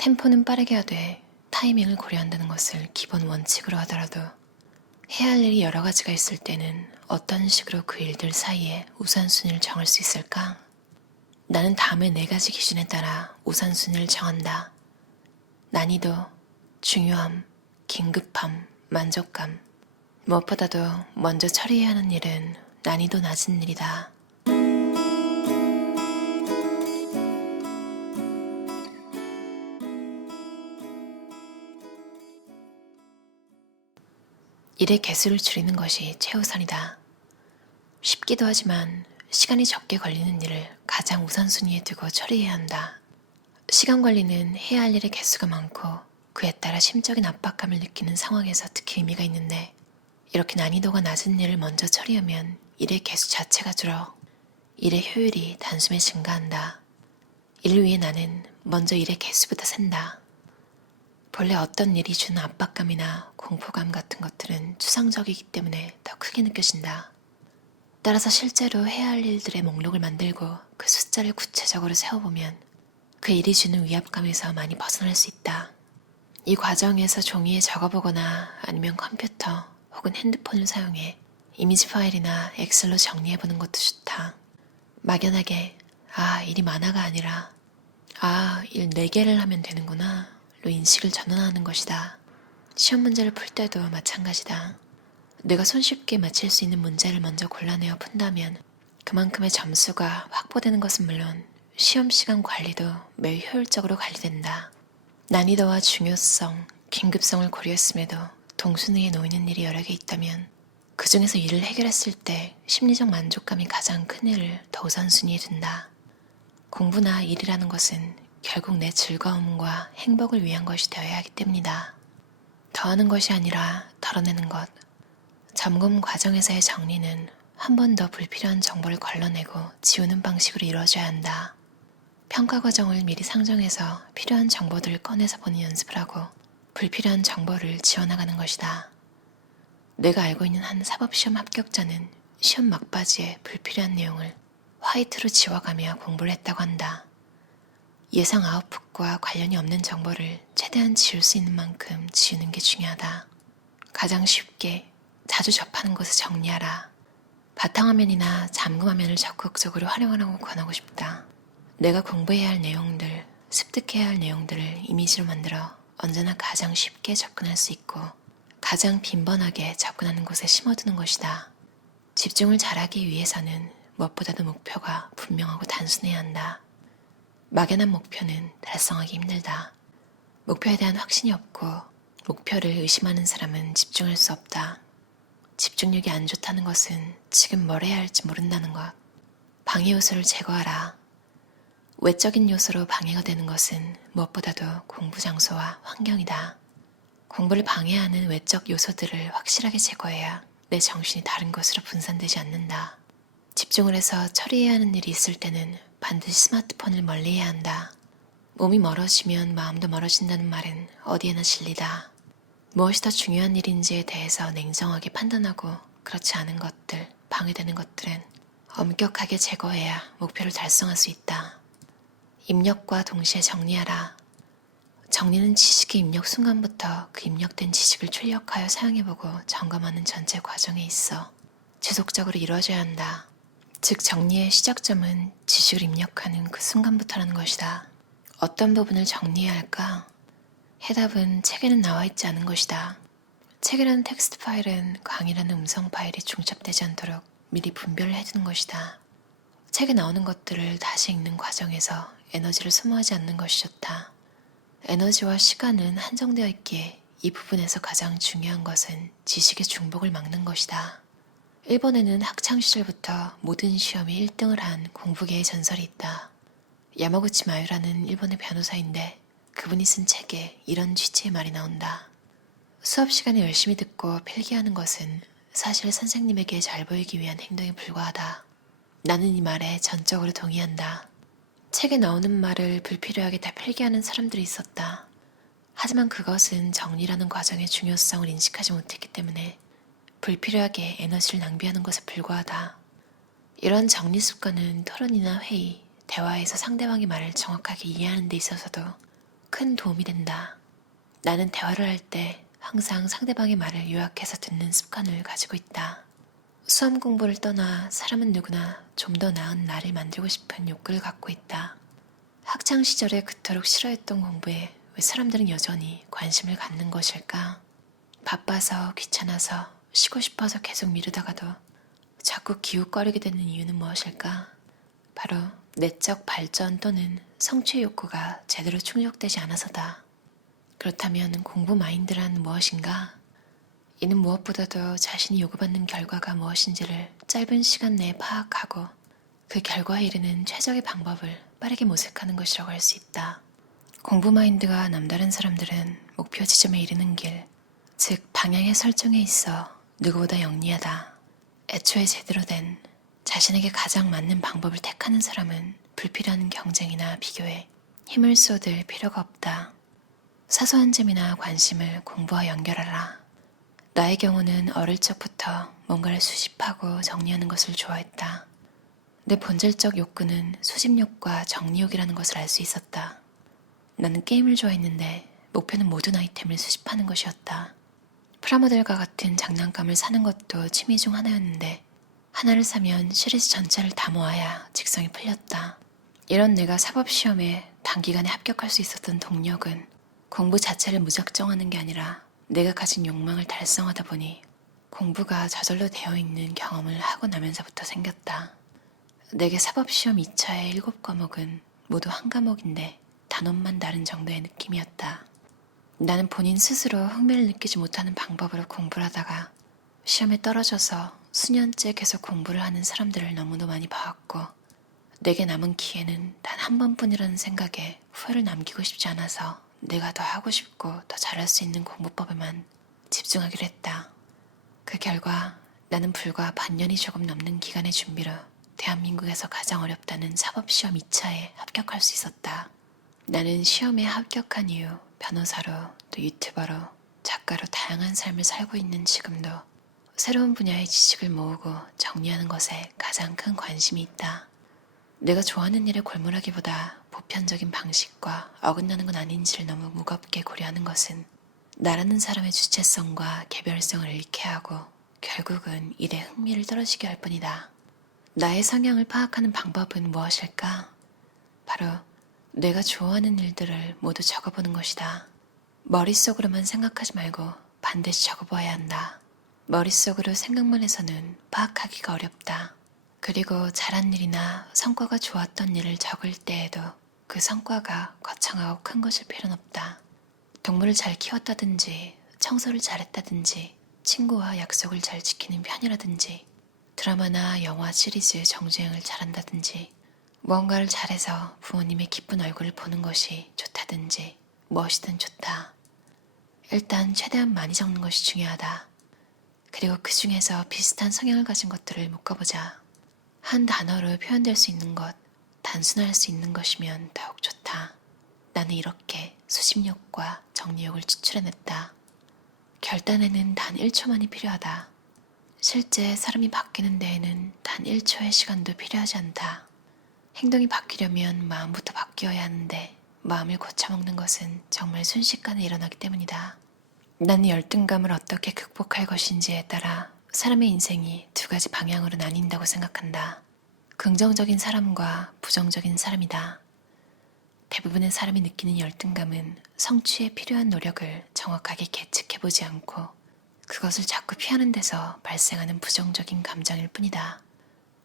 템포는 빠르게 하되 타이밍을 고려한다는 것을 기본 원칙으로 하더라도 해야 할 일이 여러 가지가 있을 때는 어떤 식으로 그 일들 사이에 우선순위를 정할 수 있을까? 나는 다음의 4가지 기준에 따라 우선순위를 정한다. 난이도, 중요함, 긴급함, 만족감. 무엇보다도 먼저 처리해야 하는 일은 난이도 낮은 일이다. 일의 개수를 줄이는 것이 최우선이다. 쉽기도 하지만 시간이 적게 걸리는 일을 가장 우선순위에 두고 처리해야 한다. 시간 관리는 해야 할 일의 개수가 많고 그에 따라 심적인 압박감을 느끼는 상황에서 특히 의미가 있는데, 이렇게 난이도가 낮은 일을 먼저 처리하면 일의 개수 자체가 줄어 일의 효율이 단숨에 증가한다. 이를 위해 나는 먼저 일의 개수부터 센다. 본래 어떤 일이 주는 압박감이나 공포감 같은 것들은 추상적이기 때문에 더 크게 느껴진다. 따라서 실제로 해야 할 일들의 목록을 만들고 그 숫자를 구체적으로 세워보면 그 일이 주는 위압감에서 많이 벗어날 수 있다. 이 과정에서 종이에 적어보거나 아니면 컴퓨터 혹은 핸드폰을 사용해 이미지 파일이나 엑셀로 정리해보는 것도 좋다. 막연하게 일이 많아가 아니라 일 4개를 하면 되는구나 로 인식을 전환하는 것이다. 시험 문제를 풀 때도 마찬가지다. 내가 손쉽게 맞힐 수 있는 문제를 먼저 골라내어 푼다면 그만큼의 점수가 확보되는 것은 물론 시험 시간 관리도 매우 효율적으로 관리된다. 난이도와 중요성, 긴급성을 고려했음에도 동순위에 놓이는 일이 여러 개 있다면 그 중에서 일을 해결했을 때 심리적 만족감이 가장 큰 일을 더 우선순위에 둔다. 공부나 일이라는 것은 결국 내 즐거움과 행복을 위한 것이 되어야 하기 때문이다. 더하는 것이 아니라 덜어내는 것. 점검 과정에서의 정리는 한 번 더 불필요한 정보를 걸러내고 지우는 방식으로 이루어져야 한다. 평가 과정을 미리 상정해서 필요한 정보들을 꺼내서 보는 연습을 하고 불필요한 정보를 지워나가는 것이다. 내가 알고 있는 한 사법시험 합격자는 시험 막바지에 불필요한 내용을 화이트로 지워가며 공부를 했다고 한다. 예상 아웃풋과 관련이 없는 정보를 최대한 지울 수 있는 만큼 지우는 게 중요하다. 가장 쉽게 자주 접하는 곳을 정리하라. 바탕화면이나 잠금화면을 적극적으로 활용하라고 권하고 싶다. 내가 공부해야 할 내용들, 습득해야 할 내용들을 이미지로 만들어 언제나 가장 쉽게 접근할 수 있고 가장 빈번하게 접근하는 곳에 심어두는 것이다. 집중을 잘하기 위해서는 무엇보다도 목표가 분명하고 단순해야 한다. 막연한 목표는 달성하기 힘들다. 목표에 대한 확신이 없고 목표를 의심하는 사람은 집중할 수 없다. 집중력이 안 좋다는 것은 지금 뭘 해야 할지 모른다는 것. 방해 요소를 제거하라. 외적인 요소로 방해가 되는 것은 무엇보다도 공부 장소와 환경이다. 공부를 방해하는 외적 요소들을 확실하게 제거해야 내 정신이 다른 곳으로 분산되지 않는다. 집중을 해서 처리해야 하는 일이 있을 때는 반드시 스마트폰을 멀리해야 한다. 몸이 멀어지면 마음도 멀어진다는 말은 어디에나 진리다. 무엇이 더 중요한 일인지에 대해서 냉정하게 판단하고 그렇지 않은 것들, 방해되는 것들은 엄격하게 제거해야 목표를 달성할 수 있다. 입력과 동시에 정리하라. 정리는 지식의 입력 순간부터 그 입력된 지식을 출력하여 사용해보고 점검하는 전체 과정에 있어 지속적으로 이루어져야 한다. 즉 정리의 시작점은 지식을 입력하는 그 순간부터라는 것이다. 어떤 부분을 정리해야 할까? 해답은 책에는 나와 있지 않은 것이다. 책이라는 텍스트 파일은 강의라는 음성 파일이 중첩되지 않도록 미리 분별을 해두는 것이다. 책에 나오는 것들을 다시 읽는 과정에서 에너지를 소모하지 않는 것이 좋다. 에너지와 시간은 한정되어 있기에 이 부분에서 가장 중요한 것은 지식의 중복을 막는 것이다. 일본에는 학창시절부터 모든 시험에 1등을 한 공부계의 전설이 있다. 야마구치 마유라는 일본의 변호사인데 그분이 쓴 책에 이런 취지의 말이 나온다. 수업 시간에 열심히 듣고 필기하는 것은 사실 선생님에게 잘 보이기 위한 행동에 불과하다. 나는 이 말에 전적으로 동의한다. 책에 나오는 말을 불필요하게 다 필기하는 사람들이 있었다. 하지만 그것은 정리라는 과정의 중요성을 인식하지 못했기 때문에 불필요하게 에너지를 낭비하는 것에 불과하다. 이런 정리 습관은 토론이나 회의, 대화에서 상대방의 말을 정확하게 이해하는 데 있어서도 큰 도움이 된다. 나는 대화를 할 때 항상 상대방의 말을 요약해서 듣는 습관을 가지고 있다. 수험 공부를 떠나 사람은 누구나 좀 더 나은 나를 만들고 싶은 욕구를 갖고 있다. 학창 시절에 그토록 싫어했던 공부에 왜 사람들은 여전히 관심을 갖는 것일까? 바빠서 귀찮아서 쉬고 싶어서 계속 미루다가도 자꾸 기웃거리게 되는 이유는 무엇일까? 바로 내적 발전 또는 성취 욕구가 제대로 충족되지 않아서다. 그렇다면 공부 마인드란 무엇인가? 이는 무엇보다도 자신이 요구받는 결과가 무엇인지를 짧은 시간 내에 파악하고 그 결과에 이르는 최적의 방법을 빠르게 모색하는 것이라고 할 수 있다. 공부 마인드가 남다른 사람들은 목표 지점에 이르는 길, 즉 방향의 설정에 있어 누구보다 영리하다. 애초에 제대로 된 자신에게 가장 맞는 방법을 택하는 사람은 불필요한 경쟁이나 비교에 힘을 쏟을 필요가 없다. 사소한 재미나 관심을 공부와 연결하라. 나의 경우는 어릴 적부터 뭔가를 수집하고 정리하는 것을 좋아했다. 내 본질적 욕구는 수집욕과 정리욕이라는 것을 알 수 있었다. 나는 게임을 좋아했는데 목표는 모든 아이템을 수집하는 것이었다. 프라모델과 같은 장난감을 사는 것도 취미 중 하나였는데 하나를 사면 시리즈 전체를 다 모아야 직성이 풀렸다. 이런 내가 사법시험에 단기간에 합격할 수 있었던 동력은 공부 자체를 무작정하는 게 아니라 내가 가진 욕망을 달성하다 보니 공부가 저절로 되어 있는 경험을 하고 나면서부터 생겼다. 내게 사법시험 2차의 7과목은 모두 한 과목인데 단원만 다른 정도의 느낌이었다. 나는 본인 스스로 흥미를 느끼지 못하는 방법으로 공부를 하다가 시험에 떨어져서 수년째 계속 공부를 하는 사람들을 너무도 많이 봐왔고 내게 남은 기회는 단 한 번뿐이라는 생각에 후회를 남기고 싶지 않아서 내가 더 하고 싶고 더 잘할 수 있는 공부법에만 집중하기로 했다. 그 결과 나는 불과 반년이 조금 넘는 기간의 준비로 대한민국에서 가장 어렵다는 사법시험 2차에 합격할 수 있었다. 나는 시험에 합격한 이후 변호사로 또 유튜버로 작가로 다양한 삶을 살고 있는 지금도 새로운 분야의 지식을 모으고 정리하는 것에 가장 큰 관심이 있다. 내가 좋아하는 일에 골몰하기보다 보편적인 방식과 어긋나는 건 아닌지를 너무 무겁게 고려하는 것은 나라는 사람의 주체성과 개별성을 잃게 하고 결국은 일에 흥미를 떨어지게 할 뿐이다. 나의 성향을 파악하는 방법은 무엇일까? 바로 내가 좋아하는 일들을 모두 적어보는 것이다. 머릿속으로만 생각하지 말고 반드시 적어봐야 한다. 머릿속으로 생각만 해서는 파악하기가 어렵다. 그리고 잘한 일이나 성과가 좋았던 일을 적을 때에도 그 성과가 거창하고 큰 것일 필요는 없다. 동물을 잘 키웠다든지 청소를 잘했다든지 친구와 약속을 잘 지키는 편이라든지 드라마나 영화 시리즈 정주행을 잘한다든지 무언가를 잘해서 부모님의 기쁜 얼굴을 보는 것이 좋다든지 무엇이든 좋다. 일단 최대한 많이 적는 것이 중요하다. 그리고 그 중에서 비슷한 성향을 가진 것들을 묶어보자. 한 단어로 표현될 수 있는 것, 단순화할 수 있는 것이면 더욱 좋다. 나는 이렇게 수집욕과 정리욕을 추출해냈다. 결단에는 단 1초만이 필요하다. 실제 사람이 바뀌는 데에는 단 1초의 시간도 필요하지 않다. 행동이 바뀌려면 마음부터 바뀌어야 하는데 마음을 고쳐먹는 것은 정말 순식간에 일어나기 때문이다. 나는 열등감을 어떻게 극복할 것인지에 따라 사람의 인생이 두 가지 방향으로 나뉜다고 생각한다. 긍정적인 사람과 부정적인 사람이다. 대부분의 사람이 느끼는 열등감은 성취에 필요한 노력을 정확하게 계측해보지 않고 그것을 자꾸 피하는 데서 발생하는 부정적인 감정일 뿐이다.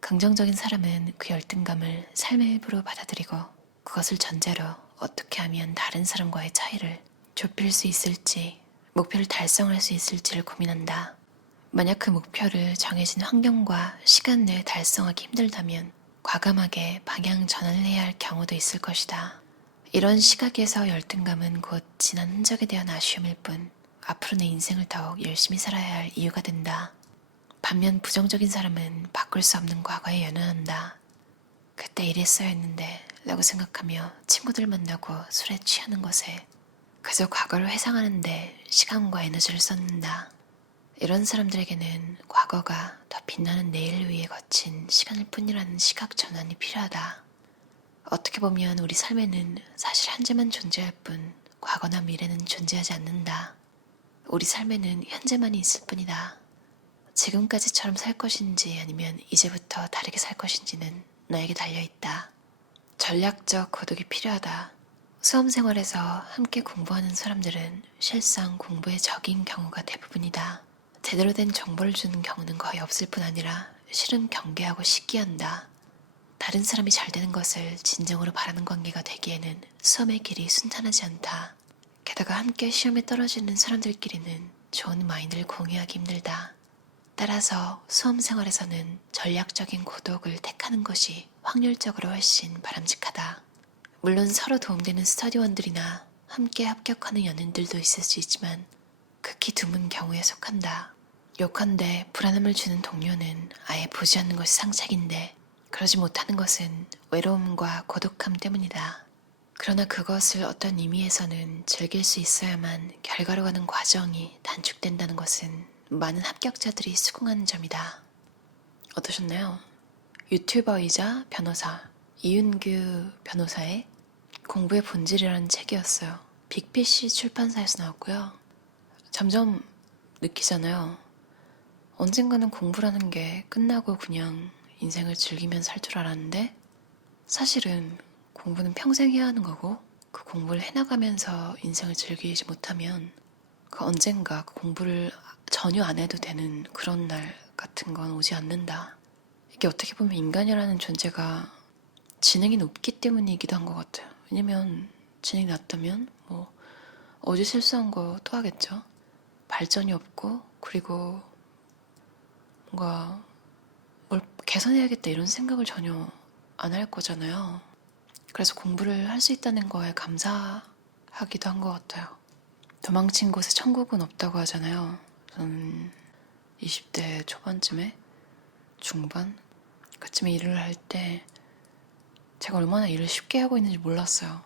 긍정적인 사람은 그 열등감을 삶의 일부로 받아들이고 그것을 전제로 어떻게 하면 다른 사람과의 차이를 좁힐 수 있을지, 목표를 달성할 수 있을지를 고민한다. 만약 그 목표를 정해진 환경과 시간 내에 달성하기 힘들다면 과감하게 방향 전환을 해야 할 경우도 있을 것이다. 이런 시각에서 열등감은 곧 지난 흔적에 대한 아쉬움일 뿐 앞으로 내 인생을 더욱 열심히 살아야 할 이유가 된다. 반면 부정적인 사람은 바꿀 수 없는 과거에 연연한다. 그때 이랬어야 했는데 라고 생각하며 친구들 만나고 술에 취하는 것에 그저 과거를 회상하는데 시간과 에너지를 쏟는다. 이런 사람들에게는 과거가 더 빛나는 내일을 위해 거친 시간일 뿐이라는 시각 전환이 필요하다. 어떻게 보면 우리 삶에는 사실 현재만 존재할 뿐 과거나 미래는 존재하지 않는다. 우리 삶에는 현재만이 있을 뿐이다. 지금까지처럼 살 것인지 아니면 이제부터 다르게 살 것인지는 너에게 달려있다. 전략적 고독이 필요하다. 수험 생활에서 함께 공부하는 사람들은 실상 공부에 적인 경우가 대부분이다. 제대로 된 정보를 주는 경우는 거의 없을 뿐 아니라 실은 경계하고 시기한다. 다른 사람이 잘 되는 것을 진정으로 바라는 관계가 되기에는 수험의 길이 순탄하지 않다. 게다가 함께 시험에 떨어지는 사람들끼리는 좋은 마인드를 공유하기 힘들다. 따라서 수험 생활에서는 전략적인 고독을 택하는 것이 확률적으로 훨씬 바람직하다. 물론 서로 도움되는 스터디원들이나 함께 합격하는 연인들도 있을 수 있지만 극히 드문 경우에 속한다. 요컨대 불안함을 주는 동료는 아예 보지 않는 것이 상책인데 그러지 못하는 것은 외로움과 고독함 때문이다. 그러나 그것을 어떤 의미에서는 즐길 수 있어야만 결과로 가는 과정이 단축된다는 것은 많은 합격자들이 수긍하는 점이다. 어떠셨나요? 유튜버이자 변호사 이윤규 변호사의 공부의 본질이라는 책이었어요. 빅피쉬 출판사에서 나왔고요. 점점 느끼잖아요. 언젠가는 공부라는 게 끝나고 그냥 인생을 즐기면 살 줄 알았는데 사실은 공부는 평생 해야 하는 거고 그 공부를 해나가면서 인생을 즐기지 못하면 그 언젠가 그 공부를 전혀 안 해도 되는 그런 날 같은 건 오지 않는다. 이게 어떻게 보면 인간이라는 존재가 지능이 높기 때문이기도 한 것 같아요. 왜냐면 지능이 낮다면 뭐 어제 실수한 거 또 하겠죠. 발전이 없고 그리고 뭔가 뭘 개선해야겠다 이런 생각을 전혀 안 할 거잖아요. 그래서 공부를 할 수 있다는 거에 감사하기도 한 것 같아요. 도망친 곳에 천국은 없다고 하잖아요. 저는 20대 초반쯤에 중반 그쯤에 일을 할 때 제가 얼마나 일을 쉽게 하고 있는지 몰랐어요.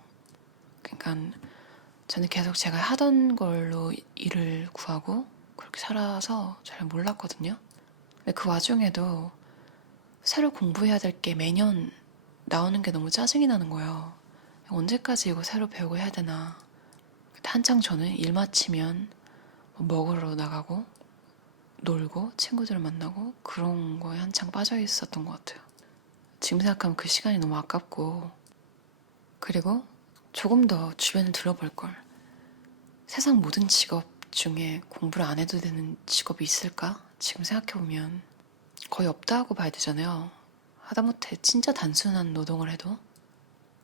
그러니까 저는 계속 제가 하던 걸로 일을 구하고 그렇게 살아서 잘 몰랐거든요. 근데 그 와중에도 새로 공부해야 될 게 매년 나오는 게 너무 짜증이 나는 거예요. 언제까지 이거 새로 배우고 해야 되나. 한창 저는 일 마치면 먹으러 나가고 놀고 친구들을 만나고 그런 거에 한창 빠져 있었던 것 같아요. 지금 생각하면 그 시간이 너무 아깝고 그리고 조금 더 주변을 둘러볼 걸. 세상 모든 직업 중에 공부를 안 해도 되는 직업이 있을까? 지금 생각해보면 거의 없다고 봐야 되잖아요. 하다못해 진짜 단순한 노동을 해도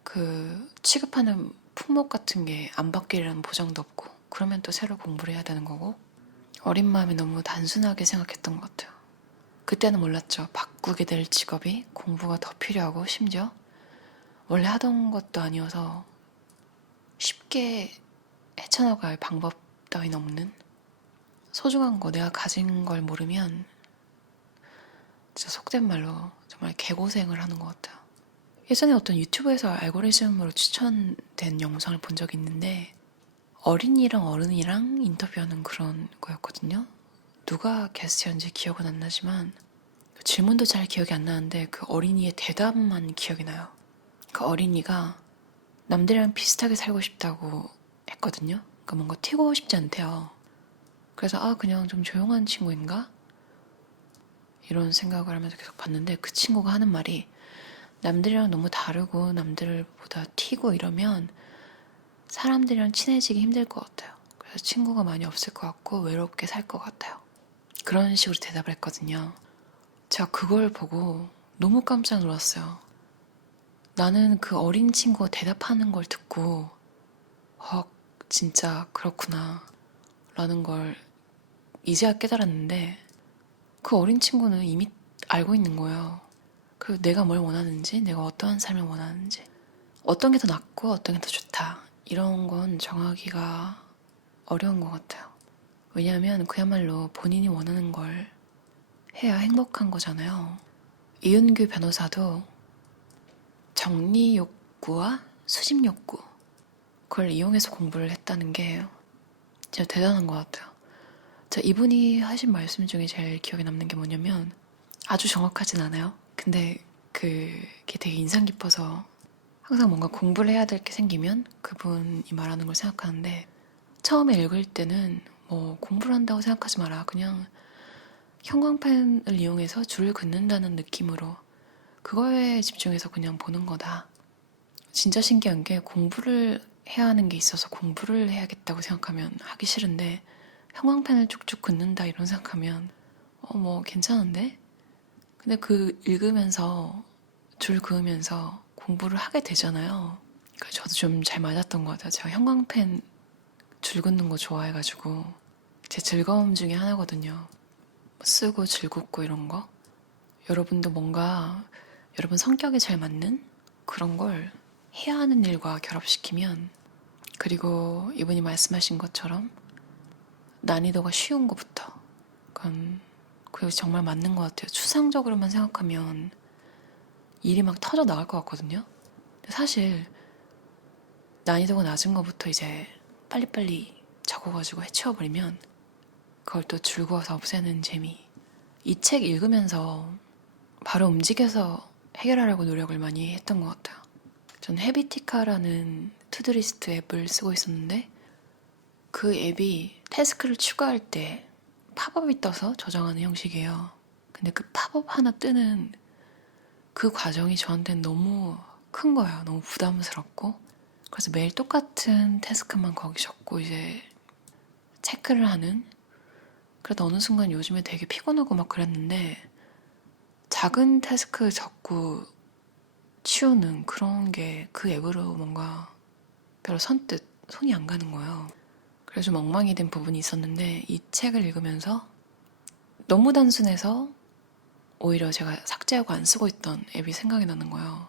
그 취급하는 품목 같은 게 안 바뀌리라는 보장도 없고 그러면 또 새로 공부를 해야 되는 거고 어린 마음에 너무 단순하게 생각했던 것 같아요. 그때는 몰랐죠. 바꾸게 될 직업이 공부가 더 필요하고 심지어 원래 하던 것도 아니어서 쉽게 헤쳐나갈 방법 따윈 없는 소중한 거 내가 가진 걸 모르면 진짜 속된 말로 정말 개고생을 하는 것 같아요. 예전에 어떤 유튜브에서 알고리즘으로 추천된 영상을 본 적이 있는데 어린이랑 어른이랑 인터뷰하는 그런 거였거든요. 누가 게스트였는지 기억은 안 나지만 질문도 잘 기억이 안 나는데 그 어린이의 대답만 기억이 나요. 그 어린이가 남들이랑 비슷하게 살고 싶다고 했거든요. 그러니까 뭔가 튀고 싶지 않대요. 그래서 그냥 좀 조용한 친구인가? 이런 생각을 하면서 계속 봤는데 그 친구가 하는 말이 남들이랑 너무 다르고 남들보다 튀고 이러면 사람들이랑 친해지기 힘들 것 같아요. 그래서 친구가 많이 없을 것 같고 외롭게 살 것 같아요. 그런 식으로 대답을 했거든요. 제가 그걸 보고 너무 깜짝 놀랐어요. 나는 그 어린 친구가 대답하는 걸 듣고 진짜 그렇구나 라는 걸 이제야 깨달았는데 그 어린 친구는 이미 알고 있는 거예요. 그 내가 뭘 원하는지, 내가 어떠한 삶을 원하는지, 어떤 게 더 낫고 어떤 게 더 좋다 이런 건 정하기가 어려운 것 같아요. 왜냐하면 그야말로 본인이 원하는 걸 해야 행복한 거잖아요. 이윤규 변호사도 정리 욕구와 수집 욕구 그걸 이용해서 공부를 했다는 게 진짜 대단한 것 같아요. 이분이 하신 말씀 중에 제일 기억에 남는 게 뭐냐면 아주 정확하진 않아요. 근데 그게 되게 인상 깊어서 항상 뭔가 공부를 해야 될 게 생기면 그분이 말하는 걸 생각하는데, 처음에 읽을 때는 뭐 공부를 한다고 생각하지 마라. 그냥 형광펜을 이용해서 줄을 긋는다는 느낌으로 그거에 집중해서 그냥 보는 거다. 진짜 신기한 게 공부를 해야 하는 게 있어서 공부를 해야겠다고 생각하면 하기 싫은데, 형광펜을 쭉쭉 긋는다 이런 생각하면 뭐 괜찮은데? 근데 그 읽으면서 줄 그으면서 공부를 하게 되잖아요. 그러니까 저도 좀 잘 맞았던 것 같아요. 제가 형광펜 줄 긋는 거 좋아해가지고 제 즐거움 중에 하나거든요. 쓰고 줄 긋고 이런 거. 여러분도 뭔가 여러분 성격에 잘 맞는 그런 걸 해야 하는 일과 결합시키면, 그리고 이분이 말씀하신 것처럼 난이도가 쉬운 것부터, 그건 그게 정말 맞는 것 같아요. 추상적으로만 생각하면 일이 막 터져 나갈 것 같거든요. 근데 사실 난이도가 낮은 것부터 이제 빨리빨리 적어가지고 해치워버리면 그걸 또 줄거워서 없애는 재미. 이 책 읽으면서 바로 움직여서 해결하려고 노력을 많이 했던 것 같아요. 전 헤비티카라는 투두리스트 앱을 쓰고 있었는데, 그 앱이 태스크를 추가할 때 팝업이 떠서 저장하는 형식이에요. 근데 그 팝업 하나 뜨는 그 과정이 저한테는 너무 큰 거예요. 너무 부담스럽고. 그래서 매일 똑같은 태스크만 거기 적고 이제 체크를 하는. 그래도 어느 순간 요즘에 되게 피곤하고 막 그랬는데, 작은 태스크 적고 치우는 그런 게 그 앱으로 뭔가 별로 선뜻 손이 안 가는 거예요. 그래서 좀 엉망이 된 부분이 있었는데, 이 책을 읽으면서 너무 단순해서 오히려 제가 삭제하고 안 쓰고 있던 앱이 생각이 나는 거예요.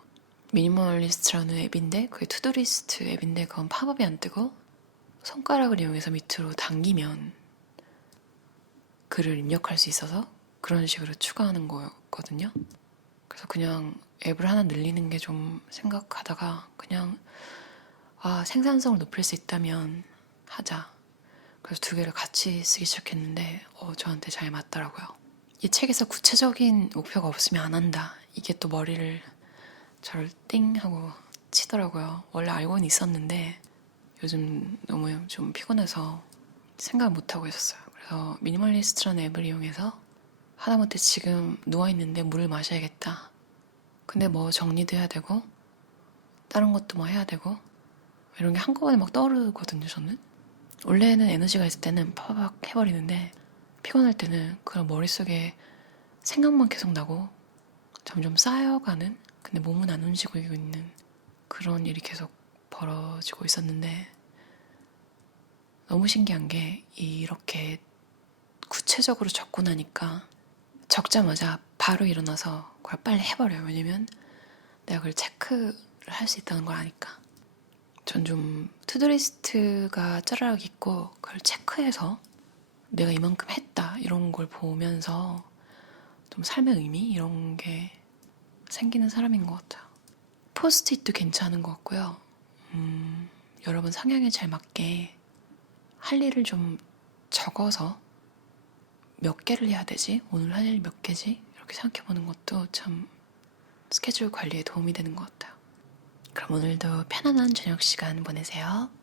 미니멀리스트라는 앱인데, 그게 투두리스트 앱인데 그건 팝업이 안 뜨고 손가락을 이용해서 밑으로 당기면 글을 입력할 수 있어서 그런 식으로 추가하는 거였거든요. 그래서 그냥 앱을 하나 늘리는 게 좀 생각하다가 그냥 생산성을 높일 수 있다면 하자. 그래서 두 개를 같이 쓰기 시작했는데 저한테 잘 맞더라고요. 이 책에서 구체적인 목표가 없으면 안 한다. 이게 또 머리를 저를 띵 하고 치더라고요. 원래 알고는 있었는데 요즘 너무 좀 피곤해서 생각 못하고 있었어요. 그래서 미니멀리스트라는 앱을 이용해서 하다못해 지금 누워있는데 물을 마셔야겠다. 근데 뭐 정리도 해야 되고 다른 것도 뭐 해야 되고 이런 게 한꺼번에 막 떠오르거든요, 저는. 원래는 에너지가 있을 때는 파박 해버리는데 피곤할 때는 그런 머릿속에 생각만 계속 나고 점점 쌓여가는, 근데 몸은 안 움직이고 있는 그런 일이 계속 벌어지고 있었는데, 너무 신기한 게 이렇게 구체적으로 적고 나니까 적자마자 바로 일어나서 그걸 빨리 해버려요. 왜냐면 내가 그걸 체크를 할 수 있다는 걸 아니까. 전 좀 투두리스트가 짜라락 있고 그걸 체크해서 내가 이만큼 했다 이런 걸 보면서 좀 삶의 의미 이런 게 생기는 사람인 것 같아요. 포스트잇도 괜찮은 것 같고요. 여러분 성향에 잘 맞게 할 일을 좀 적어서 몇 개를 해야 되지? 오늘 할 일 몇 개지? 이렇게 생각해보는 것도 참 스케줄 관리에 도움이 되는 것 같아요. 그럼 오늘도 편안한 저녁 시간 보내세요.